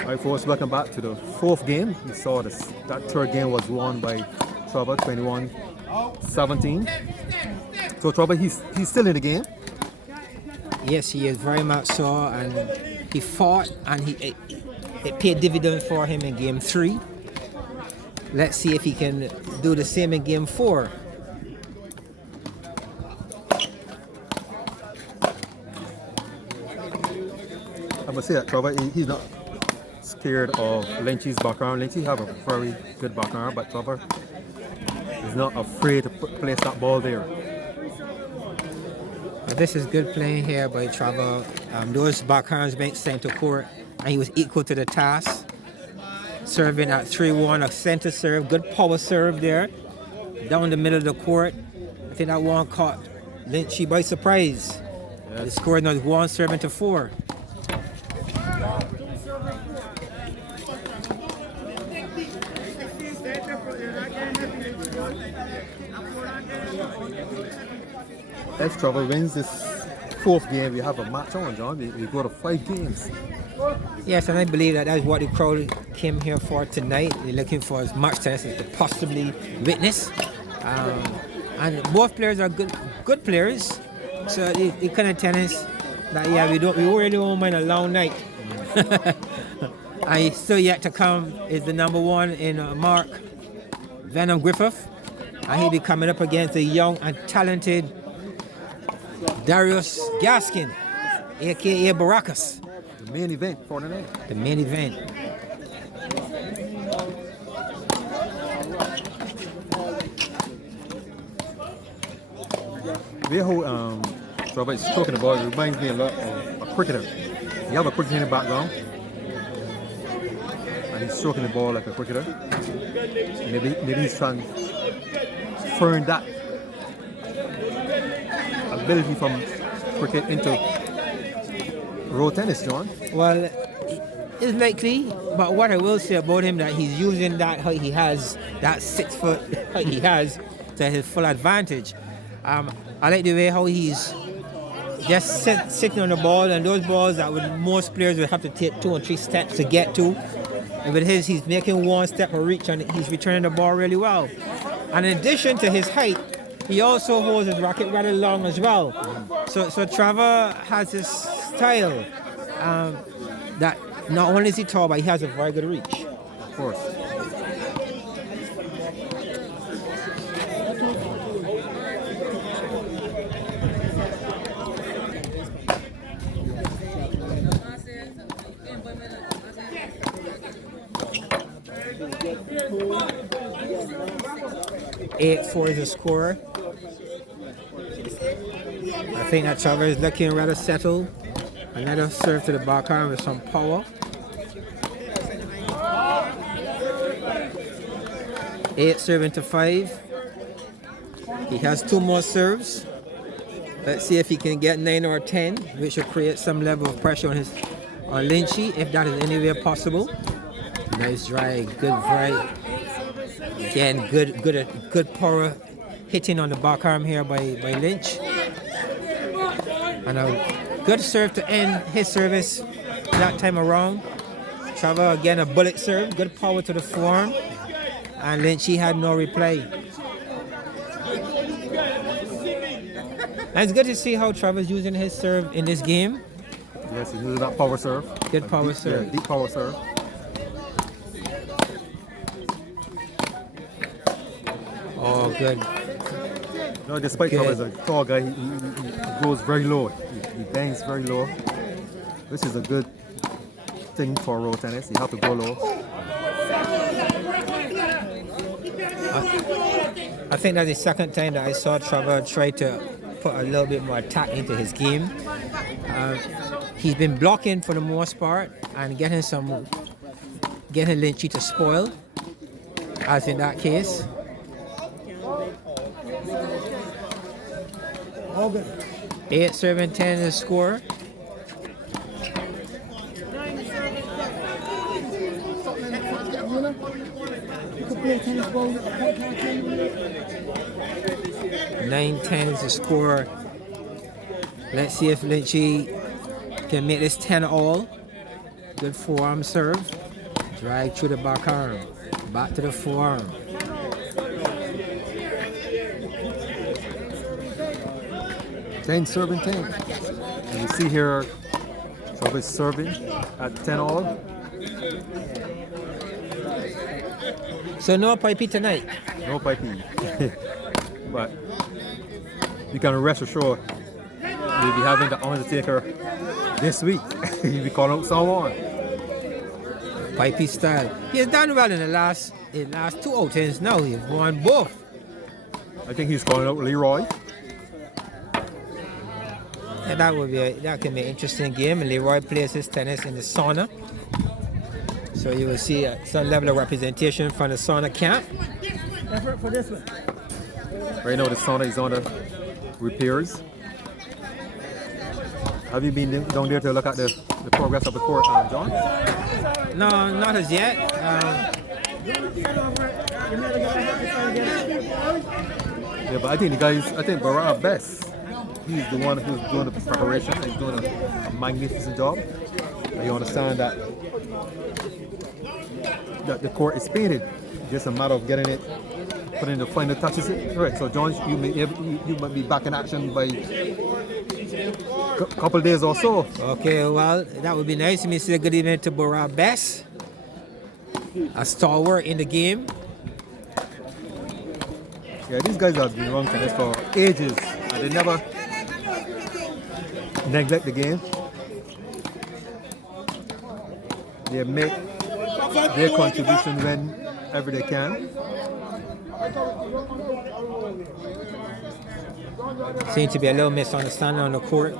All right, folks, welcome back to the fourth game. We saw this. That third game was won by Trevor, 21-17. So Trevor, he's still in the game. Yes, he is very much so, and he fought, and it paid dividend for him in game 3. Let's see if he can do the same in game 4. I must say that Trevor, he's not scared of Lynchy's background. Lynchy have a very good background, but Trevor is not afraid to place that ball there. This is good playing here by Trevor. Those backhands make center court, and he was equal to the task. Serving at 3-1, a center serve, good power serve there. Down the middle of the court. I think that one caught Lynchy by surprise. The score is 1-4. If Trevor wins this fourth game, we have a match on, John. We go to 5 games. Yes, and I believe that that's what the crowd came here for tonight. They're looking for as much tennis as they possibly witness. And both players are good players. So the kind of tennis that we really don't mind a long night. And still yet to come is the number 1 in Mark Venom Griffith, and he'll be coming up against the young and talented Darius Gaskin, aka Baracus. The main event for the night. The main event. The whole Trevor is talking about it reminds me a lot of a cricketer. You have a cricketing background, and he's stroking the ball like a cricketer. Maybe he's transferring that ability from cricket into road tennis, John. Well, it's likely, but what I will say about him that he's using that height he has, that 6 foot height he has, to his full advantage. I like the way how he's just sitting on the ball, and those balls that most players would have to take 2 or 3 steps to get to. And with his, he's making 1 step of reach, and he's returning the ball really well. And in addition to his height, he also holds his racket rather long as well. So Trevor has this style that not only is he tall, but he has a very good reach. Of course. 8-4 is the score. I think that Trevor is looking rather settled. Another serve to the backhand with some power. 8 serving to 5. He has 2 more serves. Let's see if he can get 9 or 10, which will create some level of pressure on Lynchy, if that is anywhere possible. Nice drive, good drive. Again, good power hitting on the backarm here by Lynch. And a good serve to end his service that time around. Trevor again a bullet serve, good power to the forearm. And Lynch, he had no reply. And it's good to see how Trevor's using his serve in this game. Yes, he's using that power serve. Good power serve. Yeah, deep power serve. Oh, good. No, despite Trevor as a tall guy, he goes very low. He bangs very low. This is a good thing for road tennis. You have to go low. I think that's the second time that I saw Trevor try to put a little bit more attack into his game. He's been blocking for the most part and getting Lynchy to spoil, as in that case. Okay. 8 serving 10 is the score. Nine 10 is the score Let's see if Lynchy can make this 10 all. Good forearm serve. Drag through the back arm. Back to the forearm. Ten serving 10. And you see here, Trevor is serving at 10 all. So no pipey tonight. No piping. But you can rest assured we'll be having the Undertaker this week. He'll be calling out someone. Pipey style. He has done well in the last two outings now. He's won both. I think he's calling out Leroy. And that can be an interesting game. And Leroy plays his tennis in the sauna. So you will see some level of representation from the sauna camp. Effort for this one. Right now the sauna is on the repairs. Have you been down there to look at the progress of the court, John? No, not as yet. Yeah, but I think Barra best. He's the one who's doing the preparation. He's doing a magnificent job. And you understand that the court is painted. Just a matter of getting it, putting the final touches. Right. So, John, you might be back in action by a couple days or so. Okay, well, that would be nice. Let me say good evening to Barra Best, a stalwart in the game. Yeah, these guys have been around tennis for ages, and they never neglect the game. They make their contribution whenever they can. Seems to be a little misunderstanding on the court.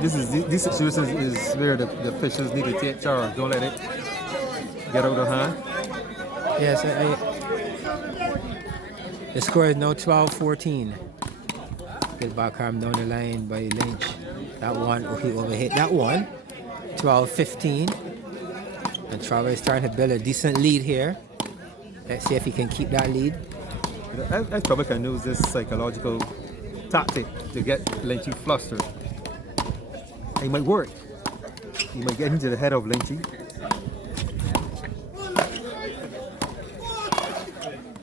This situation is where the officials need to take charge. Don't let it get out of hand. Yes, the score is now 12-14. Good back arm down the line by Lynch. That one, he overhit that one. 12-15. And Trevor is trying to build a decent lead here. Let's see if he can keep that lead. I probably can use this psychological tactic to get Lynchy flustered. It might work. He might get into the head of Lynchy.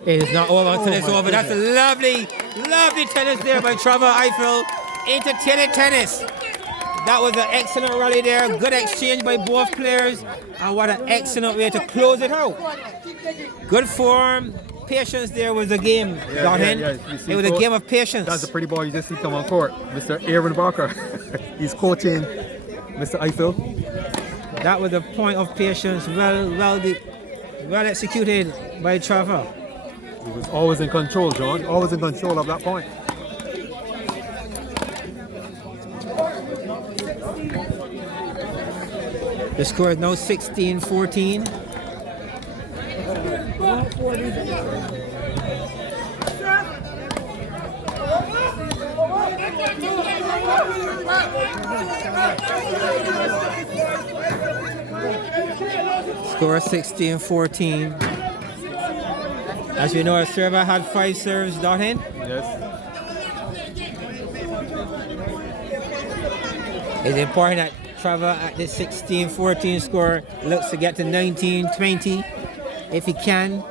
It is not over until it's over. That's a lovely, lovely tennis there by Trevor Ifill. Entertaining tennis. That was an excellent rally there. Good exchange by both players. And what an excellent way to close it out. Good form. Patience there was the game, Dwayne. It was a game of patience. That's the pretty boy you just see come on court, Mr. Aaron Barker. He's coaching Mr. Ifill. That was a point of patience, well executed by Trevor. He was always in control, John. Always in control of that point. The score is now 16-14. Score 16-14. As we know, our server had 5 serves, Dwayne. Yes. It's important that Trevor at this 16-14 score looks to get to 19-20 if he can,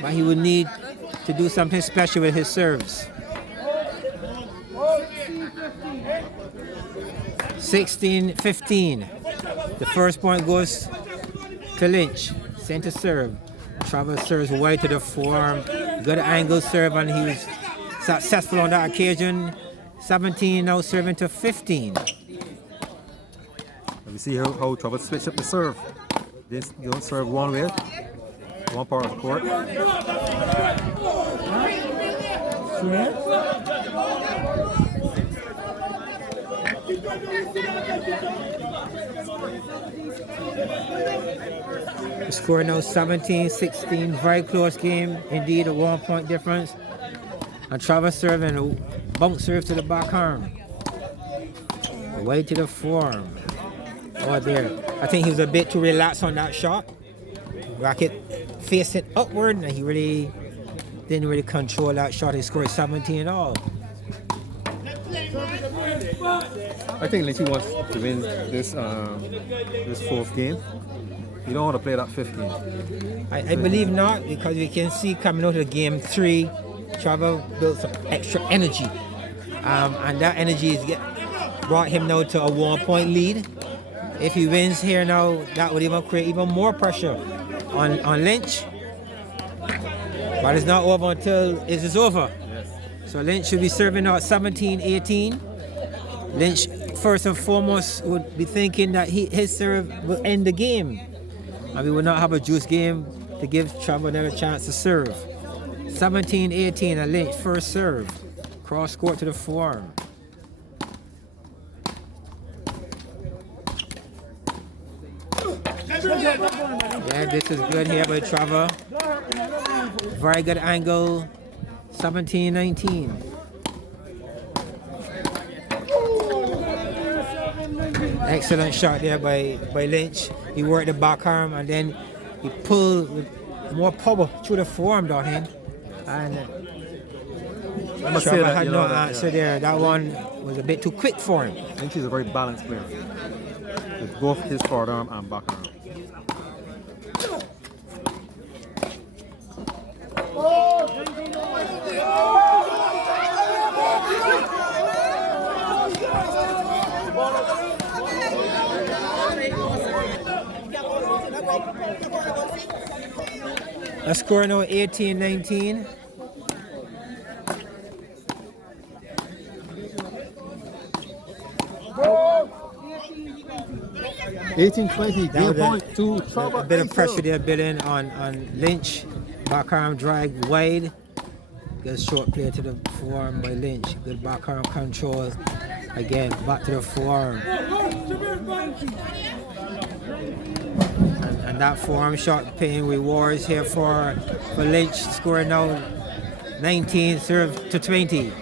but he would need to do something special with his serves. 16-15. The first point goes to Lynch. Center serve. Trevor serves wide to the forearm. Good angle serve, and he was successful on that occasion. 17 now serving to 15. Let me see how Trevor switched up the serve. They don't serve one way, one part of the court. The score now 17-16. Very close game. Indeed, a 1 point difference. And Trevor serving a bunk serve to the back arm. Away to the forearm. Oh, there. I think he was a bit too relaxed on that shot. Racket facing upward, and he really didn't really control that shot. He scored 17 all. I think Lynchy wants to win this this 4th game. You don't want to play that 5th game. I believe not, because we can see coming out of game 3, Trevor built some extra energy. And that energy brought him now to a 1-point lead. If he wins here now, that would even create even more pressure on Lynch. But it's not over until it is over. Yes. So Lynch should be serving out 17-18. Lynch, first and foremost, would be thinking that his serve will end the game. And we will not have a juice game to give Trevor another chance to serve. 17-18, and Lynch first serve. Cross court to the forearm. Yeah, this is good here by Trevor. Very good angle. 17-19. Excellent shot there by Lynch. He worked the back arm and then he pulled with more power through the forearm on him. And Trevor had no answer there. That one was a bit too quick for him. Lynchy's a very balanced player with both his forward arm and back arm. The score now 18-19. 18-20, game point to Trevor. A bit of pressure there building on Lynch. Back arm drag wide. Good short play to the forearm by Lynch. Good back arm control. Again, back to the forearm. And that forearm shot paying rewards here for Lynch, scoring now 19, serve to 20.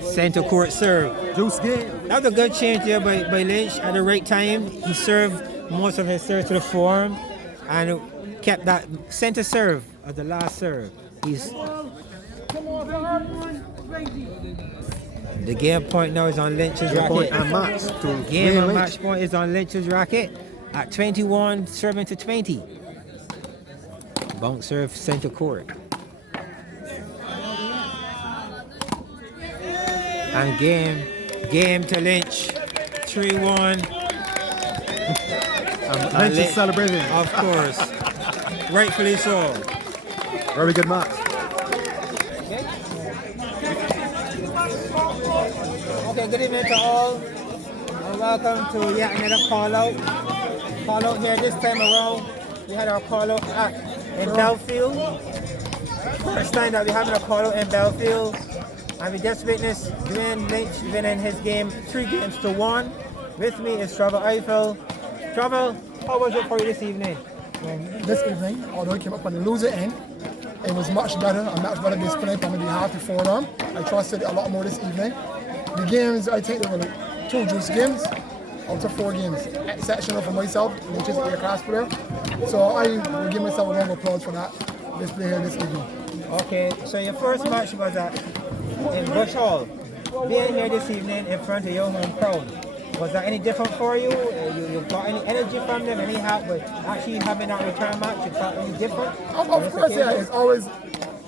Center court serve. Juice game. That was a good change there by Lynch at the right time. He served most of his serve to the forearm and kept that center serve as the last serve. The game point now is on Lynch's racket. Point and match to Game and Lynch. match point is on Lynch's racket at 21, serving to 20. Bounce serve center court. And game to Lynch. 3-1. Lynch is celebrating. Of course. Rightfully so. Very good match. Okay, good evening to all. And welcome to yet another call out. Call out here this time around. We had our call out in Bellfield. First time that we're having a call out in Bellfield. And we just witnessed Dwayne Lynch winning his game 3-1. With me is Trevor Ifill. Trevor, how was it for you this evening? This evening, although it came up on the loser end, it was much better, a much better display from behalf of the forearm. I trusted it a lot more this evening. The games, I think there were 2 juice games out of 4 games. Exceptional for myself, which is a class player. So I will give myself a round of applause for that display here this evening. Okay, so your first match was in Bush Hall. Being here this evening in front of your home crowd, was that any different for you? You got any energy from them, any help with actually having that return match? You felt any different? Of course, yeah, it's always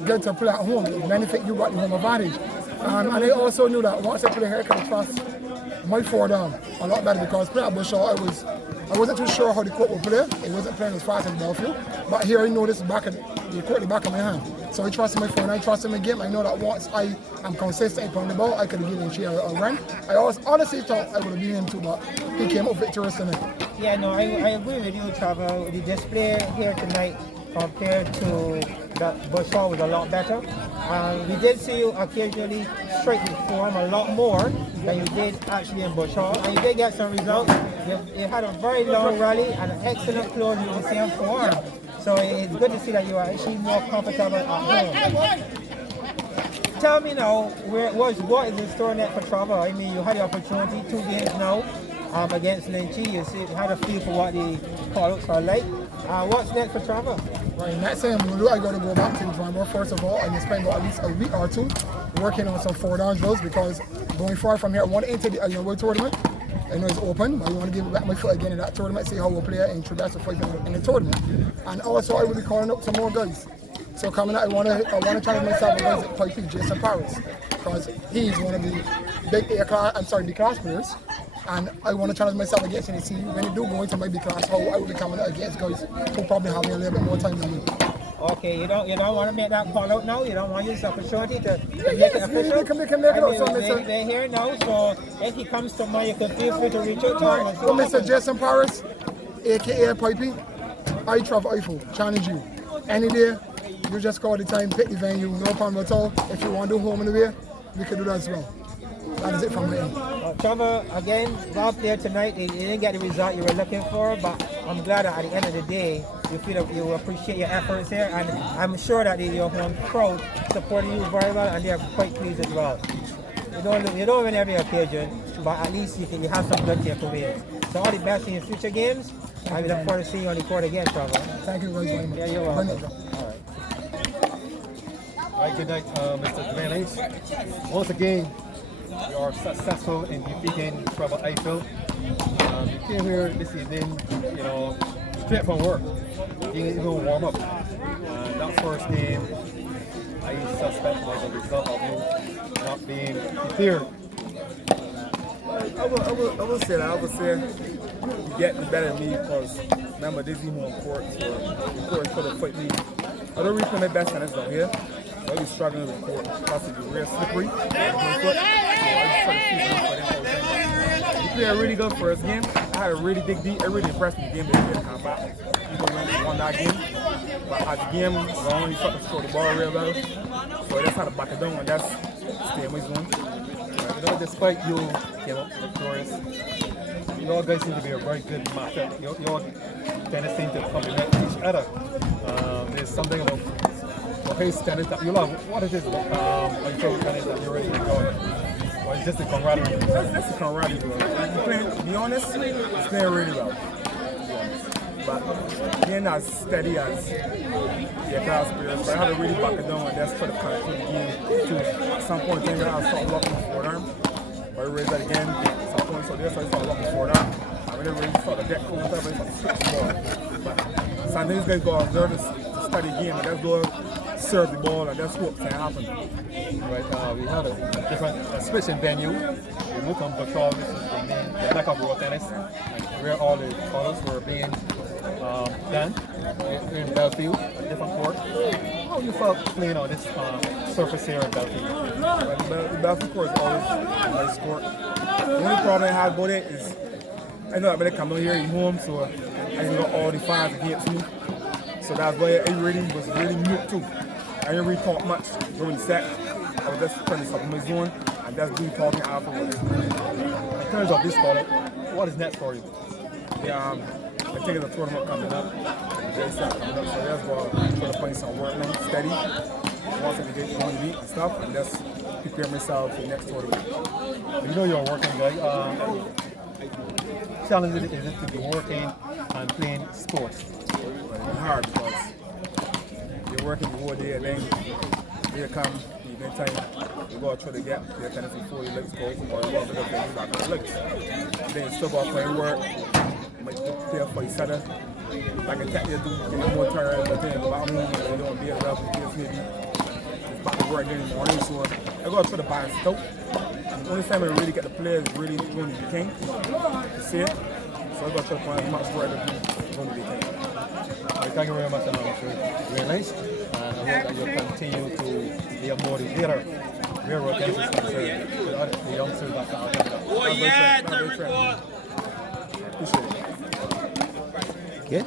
good to play at home. The benefit you got the home advantage. And I also knew that once I play here, I could trust my forward arm a lot better because playing at Bush Hall, I wasn't too sure how the court would play. It wasn't playing as fast as Bellfield. But here I know this back of the court, the back of my hand. So I trust my forward, I trust in my game. I know that once I am consistent on the ball, I could have given him a run. I honestly thought I would have beaten him too, but he came up victorious tonight. Yeah, no, I agree with you, Trevor. The display here tonight compared to the Bush Hall was a lot better. We did see you occasionally strike the form a lot more than you did actually in Bush Hall, and you did get some results. You had a very long rally and an excellent close with the same form. So it's good to see that you are actually more comfortable at home. Tell me now, what is in store next for Trevor? I mean, you had the opportunity, 2 games now. against Lynchy. You see, had a feel for what the callouts are like. What's next for Trevor? Right, next thing I'm going to do, I got to go back to the drawing board first of all and spend about at least a week or two working on some 4-down drills because going forward from here, I want to enter the World Tournament. I know it's open, but I want to give back my foot again in that tournament, see how we'll play in Trinidad in the tournament. And also, I will be calling up some more guys. So coming out, I want to challenge myself against Pipey, Jason Paris, because he's one of the big B class players. And I want to challenge myself against him to see when they do go into my B class, how I will be coming out against guys who probably have a little bit more time than me. Okay, you don't want to make that call out now? You don't want to use the opportunity to make it official? You can make it out. They're here now, so if he comes to mind, you can feel free to reach out to him. Well, Mr. Jason Paris, aka Pipey, I Trevor Ifill, challenge you. Any day, you just call the time, pick the venue, no problem at all. If you want to do home and away, we can do that as well. That is it from my end. Trevor, again, well there tonight. You didn't get the result you were looking for, but I'm glad that at the end of the day, you feel that you appreciate your efforts here, and I'm sure that your home crowd supporting you very well, and they're quite pleased as well. You don't win every occasion, but at least you have some good takeaways. So all the best in your future games. I look forward to seeing you on the court again, Trevor. Thank you very much. Yeah, you're welcome. All right, good night, Mr. Dwayne. Once again, you are successful in defeating Trevor Ifill. You came here this evening, straight from work. You didn't even warm up. That first game, I suspect was a result of you not being prepared. I will say that. I would say you get the better of me because remember this is home court, so the court could have fight me. I don't really play my best tennis down here. So I was struggling with the court. Plus it's real slippery. So I just try to see them for them. You played a really good first game. I had a really big beat. It really impressed me the game that we did combat. People won that game. But as the game was on, you start to score the ball real well. So that's how to back it down and that's stay in my zone. Despite you came up victorious, you all guys seem to be a very good matchup. You all kind of seem to complement each other. There's something about pace tennis that you love. What is this about tennis that you really enjoy? Or is just the camaraderie? That's the camaraderie, bro. To be honest, it's playing really well. To be honest. But being as steady as your class players, but I had to really back it down and just try to control the game too. At some point in time, I started blocking the forearm. But I raised that again. At some point, so I started blocking the forearm. I really started to get cool with everything, started to switch the ball. But sometimes guys go observe to study the game and just go serve the ball and that's what can happen. Right, we had a different switch in venue. We moved from Bellfield, this is the main back of road tennis, and where all the colors were being done. We're in Bellfield, a different court. How you felt playing on this surface here in Bellfield? Well, the Bellfield court is always a nice court. The only problem I had about it is I know I better come down here at home, so I didn't got all the fans against me. So that's why it really was really mute too. I didn't really talk much during the set. I was just trying to stop in my zone and just doing talking afterwards. In terms of this call, what is next for you? Yeah, I think it's a tournament coming up. There's set coming up, so that's why I'm trying to find some work now, steady. Once I get 1 week and stuff, and just prepare myself for the next tournament. You know you're a working guy. Challenge is it to be working and playing sports? It's hard because you're working the whole day and then here come the event time. You go try to get your tennis before your legs go, or you go to the venue back on the legs. And then you still go play work, you might prepare for each other. Like a tech, you do get more tired, but then you go back home and you don't be able to maybe it's back to work in the morning. So I go try to balance it out. The only time I really get the players really going to the king to see it. So I go try to find as much work as going to the king. Thank you very much, Dwayne. I hope that you'll continue to be a motivator where we're going to concerned the youngsters that are out there. Oh, yeah, Appreciate it. Good.